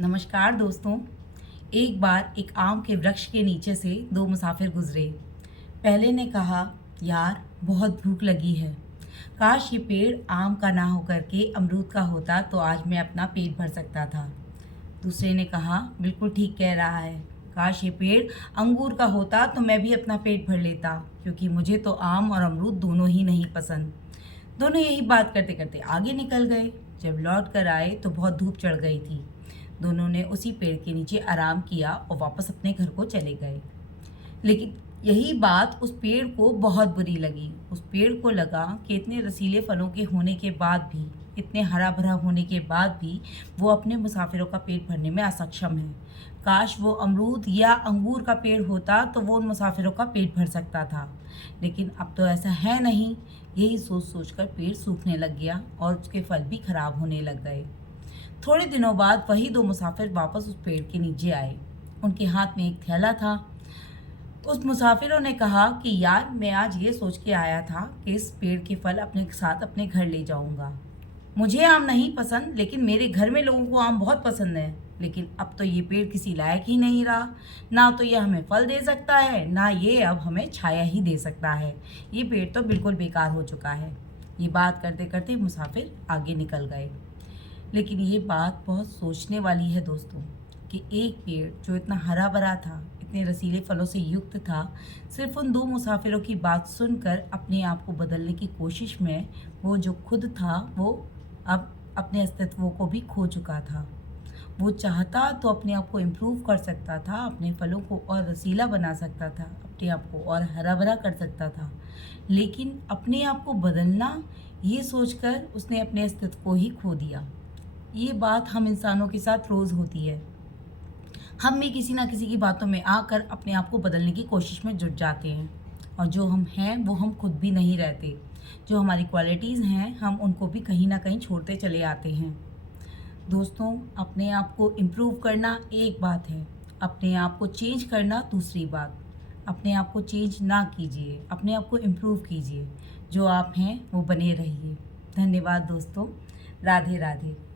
नमस्कार दोस्तों। एक बार एक आम के वृक्ष के नीचे से दो मुसाफिर गुजरे। पहले ने कहा, यार बहुत भूख लगी है। काश ये पेड़ आम का ना होकर के अमरूद का होता तो आज मैं अपना पेट भर सकता था। दूसरे ने कहा, बिल्कुल ठीक कह रहा है। काश ये पेड़ अंगूर का होता तो मैं भी अपना पेट भर लेता, क्योंकि मुझे तो आम और अमरूद दोनों ही नहीं पसंद। दोनों यही बात करते करते आगे निकल गए। जब लौट कर आए तो बहुत धूप चढ़ गई थी। दोनों ने उसी पेड़ के नीचे आराम किया और वापस अपने घर को चले गए। लेकिन यही बात उस पेड़ को बहुत बुरी लगी। उस पेड़ को लगा कि इतने रसीले फलों के होने के बाद भी, इतने हरा भरा होने के बाद भी वो अपने मुसाफिरों का पेट भरने में असक्षम है। काश वो अमरूद या अंगूर का पेड़ होता तो वो उन मुसाफिरों का पेट भर सकता था, लेकिन अब तो ऐसा है नहीं। यही सोच सोच कर पेड़ सूखने लग गया और उसके फल भी खराब होने लग गए। थोड़े दिनों बाद वही दो मुसाफिर वापस उस पेड़ के नीचे आए। उनके हाथ में एक थैला था। उस मुसाफिरों ने कहा कि यार, मैं आज ये सोच के आया था कि इस पेड़ के फल अपने साथ अपने घर ले जाऊंगा। मुझे आम नहीं पसंद, लेकिन मेरे घर में लोगों को आम बहुत पसंद है। लेकिन अब तो ये पेड़ किसी लायक ही नहीं रहा। ना तो ये हमें फल दे सकता है, ना ये अब हमें छाया ही दे सकता है। ये पेड़ तो बिल्कुल बेकार हो चुका है। ये बात करते करते मुसाफिर आगे निकल गए। लेकिन ये बात बहुत सोचने वाली है दोस्तों, कि एक पेड़ जो इतना हरा भरा था, इतने रसीले फलों से युक्त था, सिर्फ उन दो मुसाफिरों की बात सुनकर अपने आप को बदलने की कोशिश में वो जो खुद था वो अब अपने अस्तित्व को भी खो चुका था। वो चाहता तो अपने आप को इम्प्रूव कर सकता था, अपने फलों को और रसीला बना सकता था, अपने आप को और हरा भरा कर सकता था, लेकिन अपने आप को बदलना, ये सोचकर उसने अपने अस्तित्व को ही खो दिया। ये बात हम इंसानों के साथ रोज़ होती है। हम भी किसी ना किसी की बातों में आकर अपने आप को बदलने की कोशिश में जुट जाते हैं, और जो हम हैं वो हम खुद भी नहीं रहते। जो हमारी क्वालिटीज़ हैं हम उनको भी कहीं ना कहीं छोड़ते चले आते हैं। दोस्तों, अपने आप को इम्प्रूव करना एक बात है, अपने आप को चेंज करना दूसरी बात। अपने आप को चेंज ना कीजिए, अपने आप को इम्प्रूव कीजिए। जो आप हैं वो बने रहिए। धन्यवाद दोस्तों। राधे राधे।